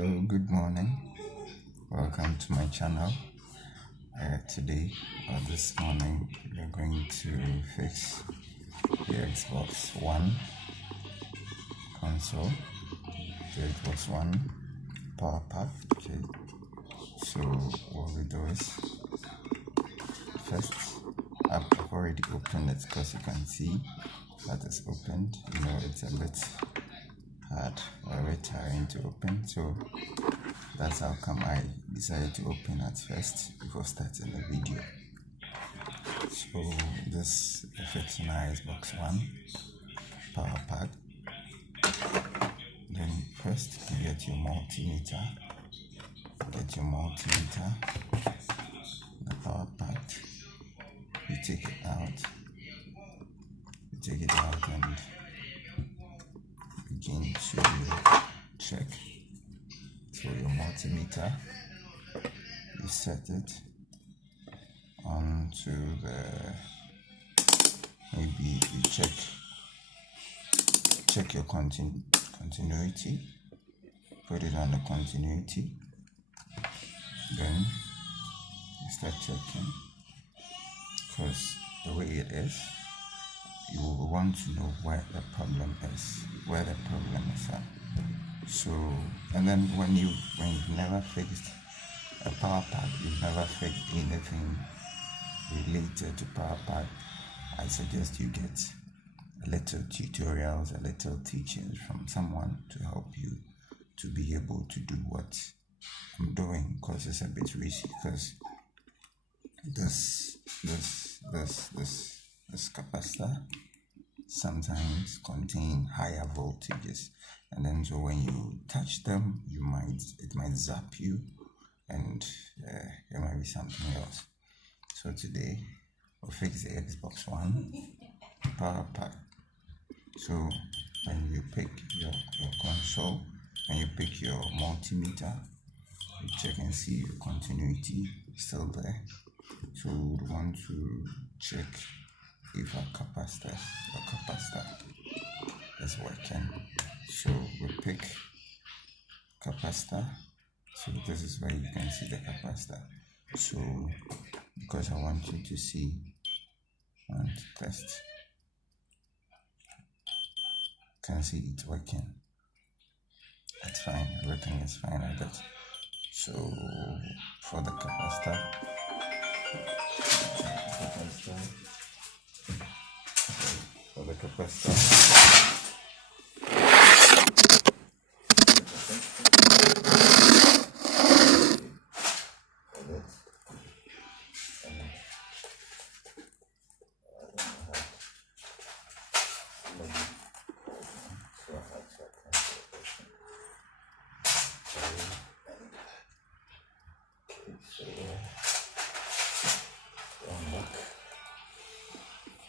Hello, good morning. Welcome to my channel. Today or this morning, we're going to fix the Xbox One console, the Xbox One power pack. Okay, so what we do is first, I've already opened it because you can see that it's opened. You know, it's a bit hard or a bit tiring to open, so that's how come I decided to open at first before starting the video. So this is fixing our Xbox One power pack. Then first you get your multimeter, the power pack. You take it out and begin to check. So your multimeter, you set it onto maybe you check your continuity, put it on the continuity, then you start checking, because the way it is, you will want to know where the problem is at. So, and then when you've never fixed a power pack, you've never fixed anything related to power pack, I suggest you get a little tutorials, a little teachings from someone to help you to be able to do what I'm doing, because it's a bit risky, because this capacitor sometimes contain higher voltages, and then so when you touch them, it might zap you, and there might be something else. So today we'll fix the Xbox One power pack. So when you pick your console and you pick your multimeter, you check and see your continuity still there. So we would want to check if our capacitor is working. So we pick capacitor. So this is where you can see the capacitor. So because I want you to see and test, you can see it's working. It's fine, everything is fine with it. So for the capacitor,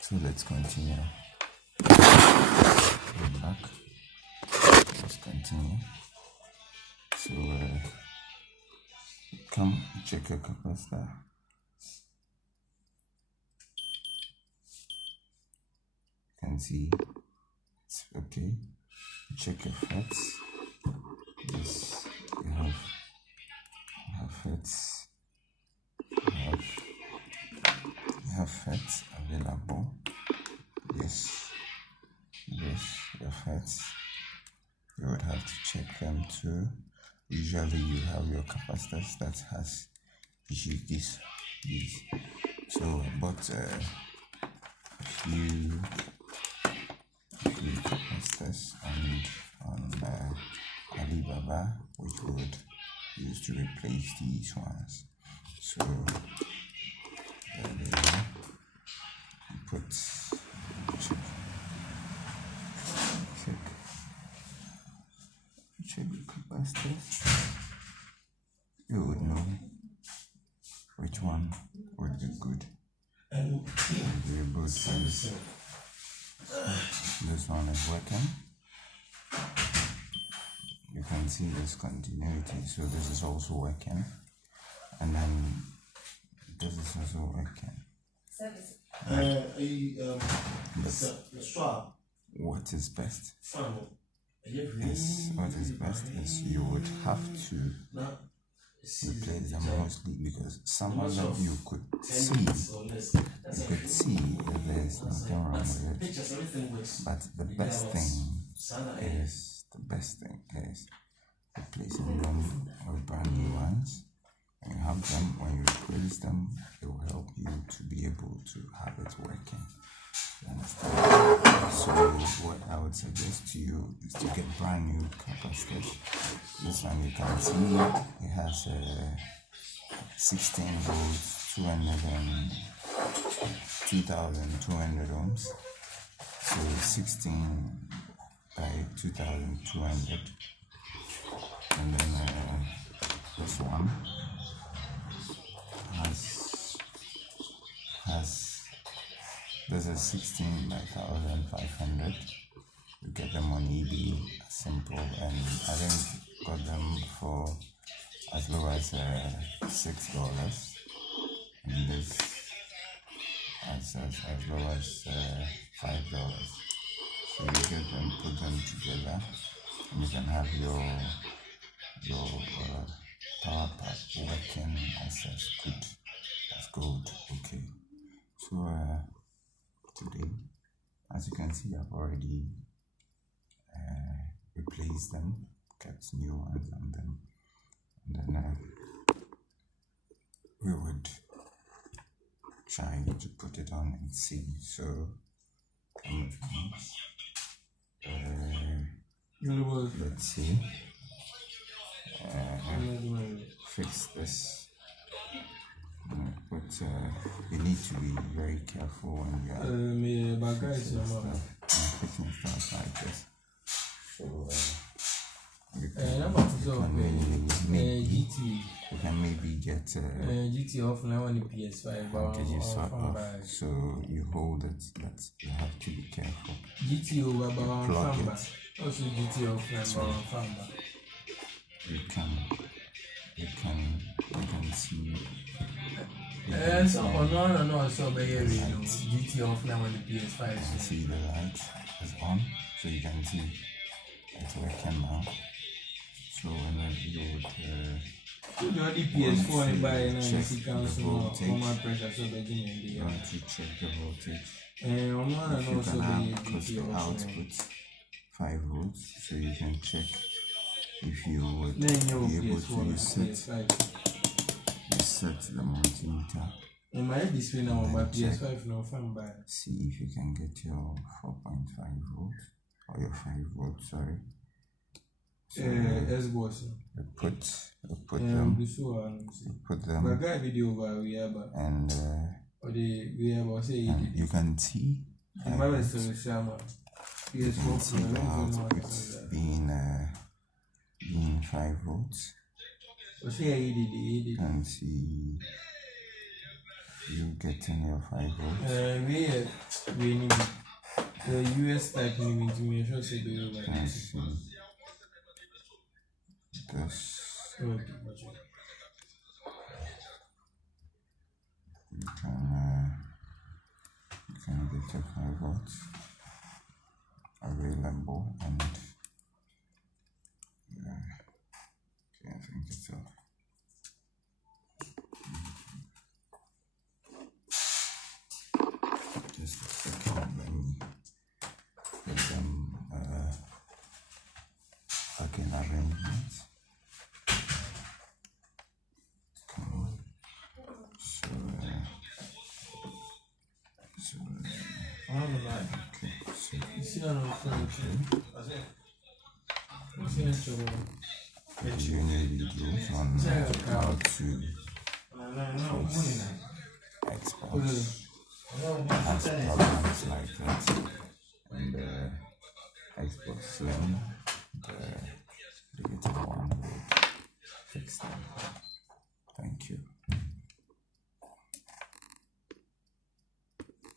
so let's continue. Back. Let's continue. So come check your capacitor. You can see it's okay. Check your FETs. Yes, you have FETs. You have FETs available. Yes, your FETs. You would have to check them too. Usually you have your capacitors that has these. So I bought a few capacitors on Alibaba, which we would use to replace these ones. So there we are. Put check the capacitors. You would know which one would be good. Both sides. This one is working. You can see this continuity, so this is also working, and then this is also working. What is best? what is best is you would have to replace them mostly, because some of them you could see if there's nothing wrong with it, but the best thing is replacing them with brand new ones. When you have them, when you replace them, it will help you to be able to have it working. You understand? So what I would suggest to you is to get brand new capacitors. This one you can see it has a 16 volts, 2,200 ohms. So 16 by 2,200, and then this one has this is 16 by 1,500. You get them on eBay, simple, and I think got them for as low as $6, and this as low as $5. So you get them, put them together, and you can have your power pack working as good. Okay. So today, as you can see, I've already replaced them, kept new ones on them, and then we would try to put it on and see. So let's see. Fix this. But you need to be very careful when you are fixing stuff like this. So you can maybe get GT off now on the PS5. So you hold it, but you have to be careful. GT over plug it. Also GT off now. You can see. So GT off now on the PS5. See the light is on, so you can see it's working now. So when you would the PS4 and buy and check see the council voltage, pressure so you want to check the voltage. And You can have, because the output 5 volts, so you can check if you would be able to set the multimeter. In my display now on my PS5 no fun by. See if you can get your 4.5 volts or your 5 volts, sorry. So S-boss. you put them. But guy video over we have and you can see the output being 5 volts. You can see you getting your 5 volts. We need the US type need to make sure say do over this. You can get your 5 volts available, and I think it's off. Just a second, let me put them back in arrangement. You need videos on how to Xbox has programs like that, and Xbox Slim, the digital one, will fix them.